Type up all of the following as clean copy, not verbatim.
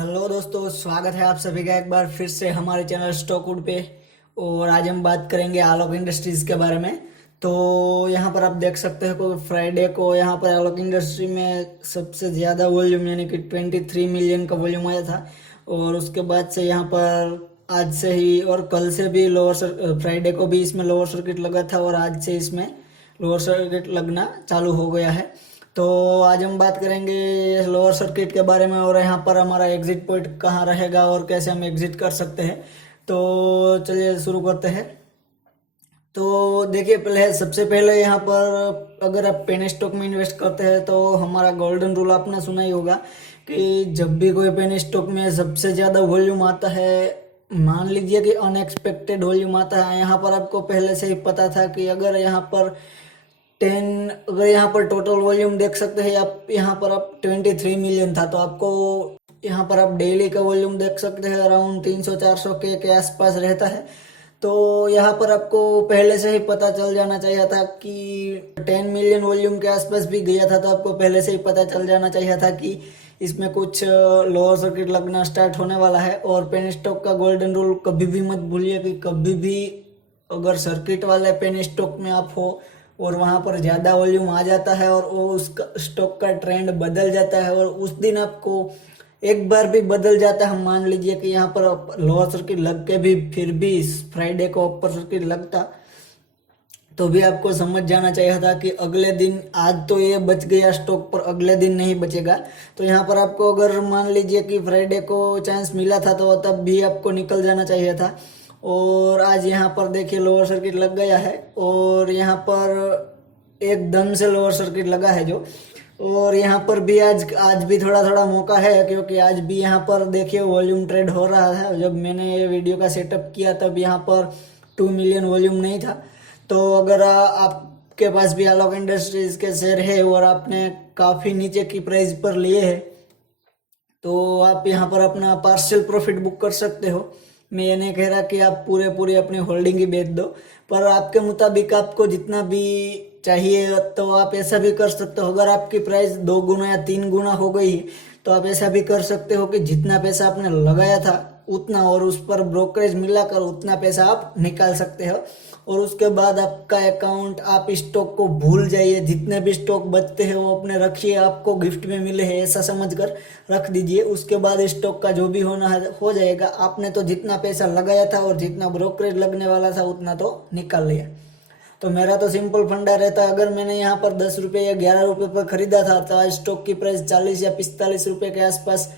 Hello दोस्तों, स्वागत है आप सभी का एक बार फिर से हमारे चैनल स्टॉकवुड पे। और आज हम बात करेंगे आलोक इंडस्ट्रीज़ के बारे में। तो यहाँ पर आप देख सकते हो कि फ्राइडे को यहाँ पर आलोक इंडस्ट्री में सबसे ज़्यादा वॉल्यूम यानी कि 23 मिलियन का वॉल्यूम आया था। और उसके बाद से यहाँ पर आज से ही और कल से भी फ्राइडे को भी इसमें लोअर सर्किट लगा था और आज से इसमें लोअर सर्किट लगना चालू हो गया है। तो आज हम बात करेंगे लोअर सर्किट के बारे में और यहाँ पर हमारा एग्जिट पॉइंट कहाँ रहेगा और कैसे हम एग्जिट कर सकते हैं। तो चलिए शुरू करते हैं। तो देखिए, पहले सबसे पहले यहाँ पर अगर आप पेन स्टॉक में इन्वेस्ट करते हैं तो हमारा गोल्डन रूल आपने सुना ही होगा कि जब भी कोई पेन स्टॉक में सबसे ज़्यादा वॉल्यूम आता है, मान लीजिए कि अनएक्सपेक्टेड वॉल्यूम आता है, यहाँ पर आपको पहले से ही पता था कि अगर यहाँ पर टोटल वॉल्यूम देख सकते हैं आप, यहाँ पर आप 23 मिलियन था तो आपको यहाँ पर आप डेली का वॉल्यूम देख सकते हैं अराउंड 300-400 के आसपास रहता है। तो यहाँ पर आपको पहले से ही पता चल जाना चाहिए था कि 10 मिलियन वॉल्यूम के आसपास भी गया था, तो आपको पहले से ही पता चल जाना चाहिए था कि इसमें कुछ लोअर सर्किट लगना स्टार्ट होने वाला है। और पेन स्टॉक का गोल्डन रूल कभी भी मत भूलिए कि कभी भी अगर सर्किट वाले पेन स्टॉक में आप हो और वहाँ पर ज़्यादा वॉल्यूम आ जाता है और वो उसका स्टॉक का ट्रेंड बदल जाता है और उस दिन आपको एक बार भी बदल जाता है, हम मान लीजिए कि यहाँ पर लोअर सर्किट लग के भी फिर भी फ्राइडे को अपर सर्किट लगता, तो भी आपको समझ जाना चाहिए था कि अगले दिन आज तो ये बच गया स्टॉक पर अगले दिन नहीं बचेगा। तो यहाँ पर आपको अगर मान लीजिए कि फ्राइडे को चांस मिला था तो तब भी आपको निकल जाना चाहिए था। और आज यहाँ पर देखिए लोअर सर्किट लग गया है और यहाँ पर एकदम से लोअर सर्किट लगा है जो। और यहाँ पर भी आज आज भी थोड़ा थोड़ा मौका है, क्योंकि आज भी यहाँ पर देखिए वॉल्यूम ट्रेड हो रहा है। जब मैंने ये वीडियो का सेटअप किया तब यहाँ पर 2 मिलियन वॉल्यूम नहीं था। तो अगर आपके पास भी आलोक इंडस्ट्रीज के शेयर है और आपने काफ़ी नीचे की प्राइस पर लिए हैं तो आप यहाँ पर अपना पार्शियल प्रॉफिट बुक कर सकते हो। मैं ये नहीं कह रहा कि आप पूरी अपनी होल्डिंग ही बेच दो, पर आपके मुताबिक आपको जितना भी चाहिए तो आप ऐसा भी कर सकते हो। अगर आपकी प्राइस 2 गुना या 3 गुना हो गई तो आप ऐसा भी कर सकते हो कि जितना पैसा आपने लगाया था उतना और उस पर ब्रोकरेज मिलाकर उतना पैसा आप निकाल सकते हो। और उसके बाद आपका अकाउंट, आप स्टॉक को भूल जाइए, जितने भी स्टॉक बचते हैं वो अपने रखिए, आपको गिफ्ट में मिले हैं ऐसा समझकर रख दीजिए। उसके बाद स्टॉक का जो भी होना है हो जाएगा। आपने तो जितना पैसा लगाया था और जितना ब्रोकरेज लगने वाला था उतना तो निकाल लिया। तो मेरा तो सिंपल फंडा रहता है, अगर मैंने यहाँ पर 10 रुपये या 11 रुपये पर खरीदा था तो आज स्टॉक की प्राइस 40 या 45 रुपये के आसपास,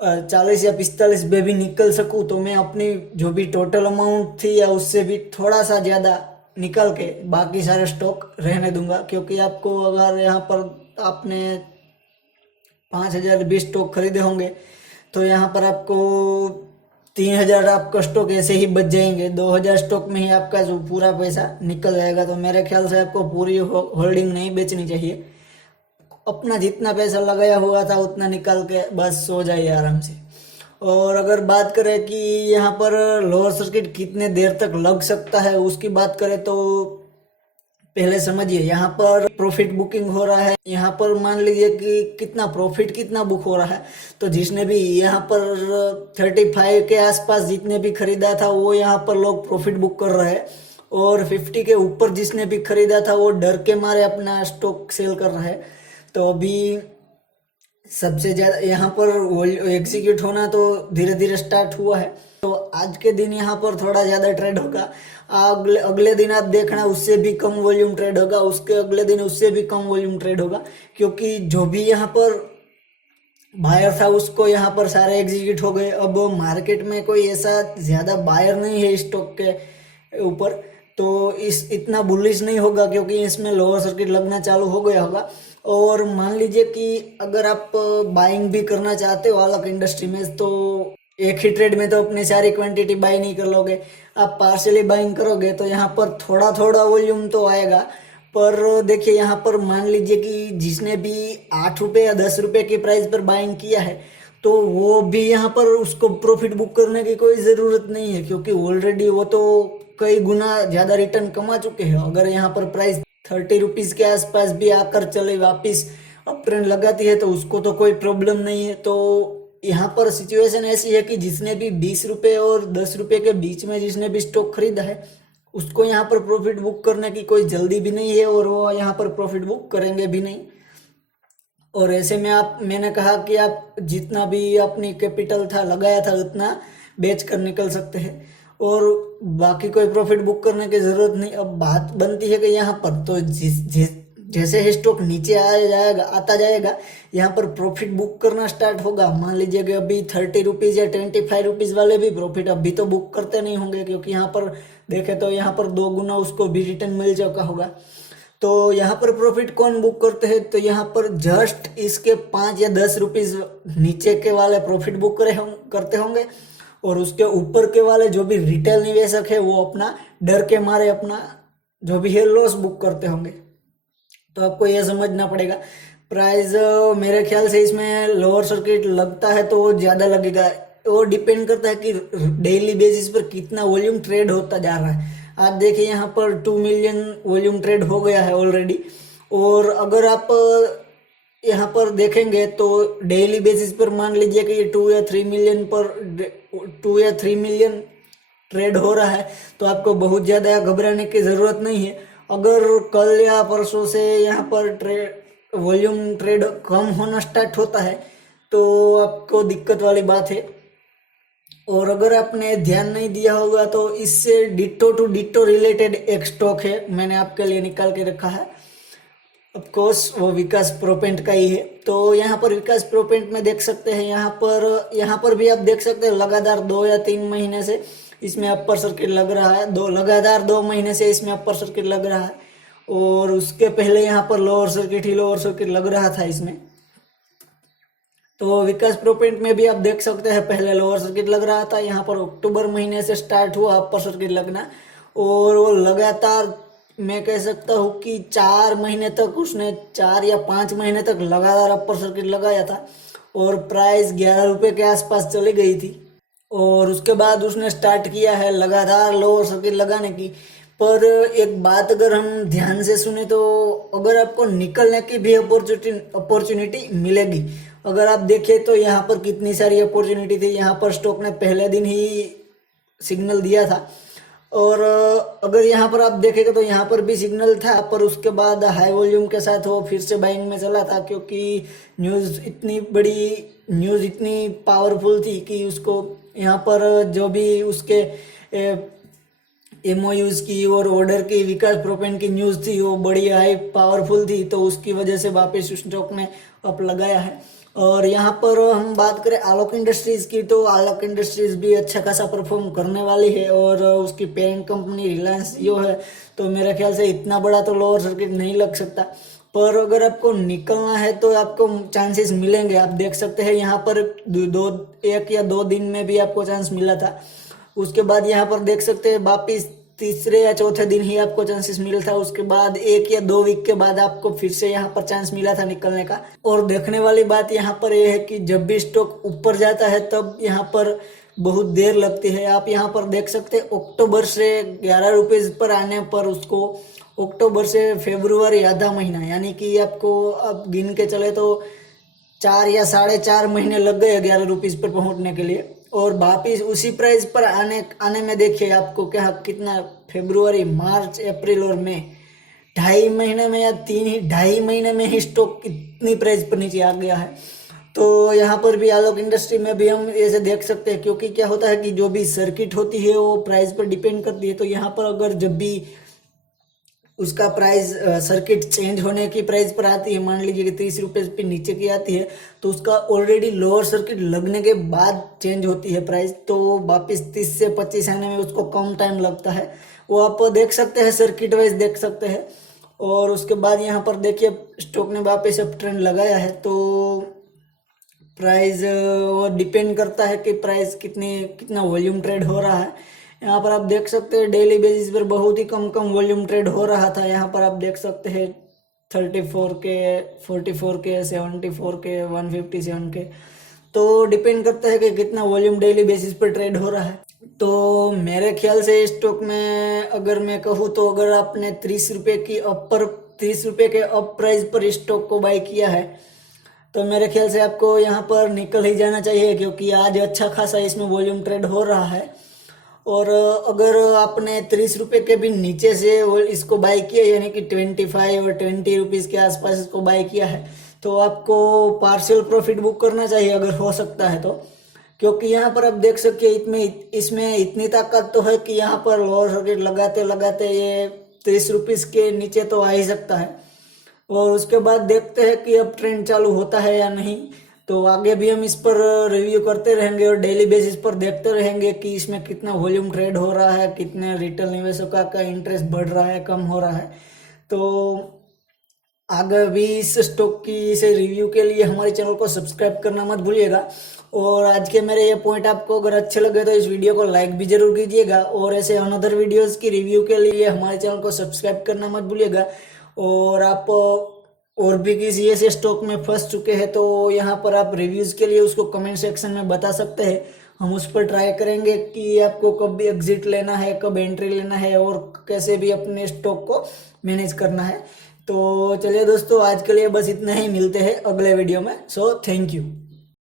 40 या 45 में भी निकल सकूँ तो मैं अपनी जो भी टोटल अमाउंट थी या उससे भी थोड़ा सा ज़्यादा निकल के बाकी सारे स्टॉक रहने दूंगा। क्योंकि आपको अगर यहाँ पर आपने 5,000 20 स्टॉक खरीदे होंगे तो यहाँ पर आपको 3,000 आपका स्टॉक ऐसे ही बच जाएंगे। 2,000 स्टॉक में ही आपका जो पूरा पैसा निकल जाएगा। तो मेरे ख्याल से आपको पूरी होल्डिंग नहीं बेचनी चाहिए, अपना जितना पैसा लगाया हुआ था उतना निकाल के बस सो जाइए आराम से। और अगर बात करें कि यहाँ पर लोअर सर्किट कितने देर तक लग सकता है उसकी बात करें तो पहले समझिए यहाँ पर प्रॉफिट बुकिंग हो रहा है। यहाँ पर मान लीजिए कि कितना बुक हो रहा है। तो जिसने भी यहाँ पर 35 के आसपास जितने भी खरीदा था वो यहाँ पर लोग प्रॉफिट बुक कर रहे हैं। और 50 के ऊपर जिसने भी खरीदा था वो डर के मारे अपना स्टॉक सेल कर रहे हैं। तो अभी सबसे ज़्यादा यहाँ पर एग्जीक्यूट होना तो धीरे धीरे स्टार्ट हुआ है। तो आज के दिन यहाँ पर थोड़ा ज़्यादा ट्रेड होगा। अगले दिन आप देखना उससे भी कम वॉल्यूम ट्रेड होगा, उसके अगले दिन उससे भी कम वॉल्यूम ट्रेड होगा। क्योंकि जो भी यहाँ पर बायर था उसको यहाँ पर सारे एग्जीक्यूट हो गए। अब मार्केट में कोई ऐसा ज़्यादा बायर नहीं है स्टॉक के ऊपर, तो इतना बुलिश नहीं होगा क्योंकि इसमें लोअर सर्किट लगना चालू हो गया होगा। और मान लीजिए कि अगर आप बाइंग भी करना चाहते हो आलोक इंडस्ट्री में तो एक ही ट्रेड में तो अपनी सारी क्वांटिटी बाई नहीं कर लोगे, आप पार्शियली बाइंग करोगे तो यहाँ पर थोड़ा थोड़ा वॉल्यूम तो आएगा। पर देखिए यहाँ पर मान लीजिए कि जिसने भी 8 रुपये या 10 रुपये की प्राइस पर बाइंग किया है तो वो भी यहाँ पर उसको प्रॉफिट बुक करने की कोई ज़रूरत नहीं है, क्योंकि ऑलरेडी वो तो कई गुना ज़्यादा रिटर्न कमा चुके हैं। अगर यहाँ पर प्राइस 30 रुपीज़ के आसपास भी आकर चले वापस अप ट्रेंड लगाती है तो उसको तो कोई प्रॉब्लम नहीं है। तो यहाँ पर सिचुएशन ऐसी है कि जिसने भी 20 रुपये और 10 रुपये के बीच में जिसने भी स्टॉक खरीदा है उसको यहाँ पर प्रॉफिट बुक करने की कोई जल्दी भी नहीं है और वो यहाँ पर प्रॉफिट बुक करेंगे भी नहीं। और ऐसे में मैंने कहा कि आप जितना भी अपनी कैपिटल था लगाया था उतना बेच कर निकल सकते हैं और बाकी कोई प्रॉफिट बुक करने की ज़रूरत नहीं। अब बात बनती है कि यहाँ पर तो जैसे ही स्टॉक नीचे आता जाएगा यहाँ पर प्रॉफिट बुक करना स्टार्ट होगा। मान लीजिए कि अभी 30 रुपीज़ या 25 रुपीज़ वाले भी प्रॉफिट अभी तो बुक करते नहीं होंगे, क्योंकि यहाँ पर देखे तो यहाँ पर 2 गुना उसको भी रिटर्न मिल चुका होगा। तो यहाँ पर प्रॉफिट कौन बुक करते हैं, तो यहाँ पर जस्ट इसके 5 या 10 रुपीज़ नीचे के वाले प्रॉफिट बुक करते होंगे और उसके ऊपर के वाले जो भी रिटेल निवेशक है वो अपना डर के मारे अपना जो भी है लॉस बुक करते होंगे। तो आपको यह समझना पड़ेगा। प्राइस मेरे ख्याल से इसमें लोअर सर्किट लगता है तो वो ज़्यादा लगेगा, वो डिपेंड करता है कि डेली बेसिस पर कितना वॉल्यूम ट्रेड होता जा रहा है। आज देखिए यहाँ पर 2 मिलियन वॉल्यूम ट्रेड हो गया है ऑलरेडी, और अगर आप यहाँ पर देखेंगे तो डेली बेसिस पर मान लीजिए कि ये 2 या 3 मिलियन ट्रेड हो रहा है तो आपको बहुत ज़्यादा घबराने की ज़रूरत नहीं है। अगर कल या परसों से यहाँ पर वॉल्यूम ट्रेड कम होना स्टार्ट होता है तो आपको दिक्कत वाली बात है। और अगर आपने ध्यान नहीं दिया होगा तो इससे डिटो टू डिटो रिलेटेड एक स्टॉक है, मैंने आपके लिए निकाल के रखा है। ऑफ कोर्स वो विकास प्रोपेंट का ही है। तो यहाँ पर विकास प्रोपेंट में देख सकते हैं, यहाँ पर भी आप देख सकते हैं लगातार 2 या 3 महीने से इसमें अपर सर्किट लग रहा है, लगातार 2 महीने से इसमें अपर सर्किट लग रहा है और उसके पहले यहाँ पर लोअर सर्किट लग रहा था इसमें। तो विकास प्रोपेंट में भी आप देख सकते हैं पहले लोअर सर्किट लग रहा था, यहाँ पर अक्टूबर महीने से स्टार्ट हुआ अपर सर्किट लगना और वो लगातार मैं कह सकता हूँ कि 4 महीने तक उसने 4 या 5 महीने तक लगातार अपर सर्किट लगाया था और प्राइस 11 रुपये के आसपास चली गई थी। और उसके बाद उसने स्टार्ट किया है लगातार लोअर सर्किट लगाने की। पर एक बात अगर हम ध्यान से सुने तो अगर आपको निकलने की भी अपॉर्चुनिटी मिलेगी। अगर आप देखें तो यहाँ पर कितनी सारी अपॉर्चुनिटी थी, यहाँ पर स्टॉक ने पहले दिन ही सिग्नल दिया था और अगर यहाँ पर आप देखेंगे तो यहाँ पर भी सिग्नल था, पर उसके बाद हाई वॉल्यूम के साथ वो फिर से बाइंग में चला था क्योंकि न्यूज़ इतनी पावरफुल थी कि उसको यहाँ पर जो भी उसके MOUs की और ऑर्डर की विकास प्रोपेंट की न्यूज़ थी वो बड़ी हाई पावरफुल थी, तो उसकी वजह से वापस स्टॉक ने अप लगाया है। और यहाँ पर हम बात करें आलोक इंडस्ट्रीज़ की तो आलोक इंडस्ट्रीज़ भी अच्छा खासा परफॉर्म करने वाली है और उसकी पेरेंट कंपनी रिलायंस जियो है, तो मेरे ख्याल से इतना बड़ा तो लोअर सर्किट नहीं लग सकता। पर अगर आपको निकलना है तो आपको चांसेस मिलेंगे। आप देख सकते हैं यहाँ पर 1 या 2 दिन में भी आपको चांस मिला था, उसके बाद यहाँ पर देख सकते हैं वापिस 3 या 4 दिन ही आपको चांसेस मिला था, उसके बाद 1 या 2 वीक के बाद आपको फिर से यहाँ पर चांस मिला था निकलने का। और देखने वाली बात यहाँ पर यह है कि जब भी स्टॉक ऊपर जाता है तब यहाँ पर बहुत देर लगती है। आप यहाँ पर देख सकते हैं अक्टूबर से 11 रुपये पर आने पर उसको अक्टूबर से फरवरी आधा महीना, यानी कि आपको अब गिन के चले तो 4 या 4.5 महीने लग गए 11 रुपीज़ पर पहुंचने के लिए। और वापिस उसी प्राइस पर आने में देखिए आपको क्या कितना फरवरी, मार्च, अप्रैल और मई 2.5 महीने में या 2.5 महीने में ही स्टॉक कितनी प्राइस पर नीचे आ गया है। तो यहाँ पर भी आलोक इंडस्ट्री में भी हम ऐसे देख सकते हैं, क्योंकि क्या होता है कि जो भी सर्किट होती है वो प्राइस पर डिपेंड करती है। तो यहाँ पर अगर जब भी उसका प्राइस सर्किट चेंज होने की प्राइस पर आती है, मान लीजिए कि 30 रुपये पे नीचे की आती है तो उसका ऑलरेडी लोअर सर्किट लगने के बाद चेंज होती है प्राइस, तो वापस 30 से 25 आने में उसको कम टाइम लगता है। वो आप देख सकते हैं, सर्किट वाइज देख सकते हैं। और उसके बाद यहाँ पर देखिए स्टॉक ने वापस अप ट्रेंड लगाया है, तो प्राइस वो डिपेंड करता है कि प्राइस कितना वॉल्यूम ट्रेड हो रहा है। यहाँ पर आप देख सकते हैं डेली बेसिस पर बहुत ही कम वॉल्यूम ट्रेड हो रहा था। यहाँ पर आप देख सकते हैं 34K, 44K, 74K, 157K, तो डिपेंड करता है कि कितना वॉल्यूम डेली बेसिस पर ट्रेड हो रहा है। तो मेरे ख्याल से स्टॉक में अगर मैं कहूँ तो अगर आपने 30 रुपये के अप प्राइस पर स्टॉक को बाय किया है तो मेरे ख्याल से आपको यहाँ पर निकल ही जाना चाहिए, क्योंकि आज अच्छा खासा इसमें वॉल्यूम ट्रेड हो रहा है। और अगर आपने 30 रुपये के भी नीचे से वो इसको बाय किया, यानी कि 25 और 20 रुपीज़ के आसपास इसको बाय किया है, तो आपको पार्शियल प्रॉफिट बुक करना चाहिए अगर हो सकता है तो। क्योंकि यहाँ पर आप देख सकते हैं इसमें इतनी ताकत तो है कि यहाँ पर लोअर सर्किट लगाते लगाते ये 30 रुपीज़ के नीचे तो आ ही सकता है। और उसके बाद देखते हैं कि अब ट्रेंड चालू होता है या नहीं। तो आगे भी हम इस पर रिव्यू करते रहेंगे और डेली बेसिस पर देखते रहेंगे कि इसमें कितना वॉल्यूम ट्रेड हो रहा है, कितने रिटेल निवेशकों का इंटरेस्ट बढ़ रहा है, कम हो रहा है। तो आगे भी इस स्टॉक की से रिव्यू के लिए हमारे चैनल को सब्सक्राइब करना मत भूलिएगा। और आज के मेरे ये पॉइंट आपको अगर अच्छे लगे तो इस वीडियो को लाइक भी जरूर कीजिएगा, और ऐसे अनदर वीडियोस की रिव्यू के लिए हमारे चैनल को सब्सक्राइब करना मत भूलिएगा। और आप और भी किसी ऐसे स्टॉक में फंस चुके हैं तो यहाँ पर आप रिव्यूज़ के लिए उसको कमेंट सेक्शन में बता सकते हैं। हम उस पर ट्राई करेंगे कि आपको कब भी एग्जिट लेना है, कब एंट्री लेना है, और कैसे भी अपने स्टॉक को मैनेज करना है। तो चलिए दोस्तों, आज के लिए बस इतना ही। मिलते हैं अगले वीडियो में। So thank you.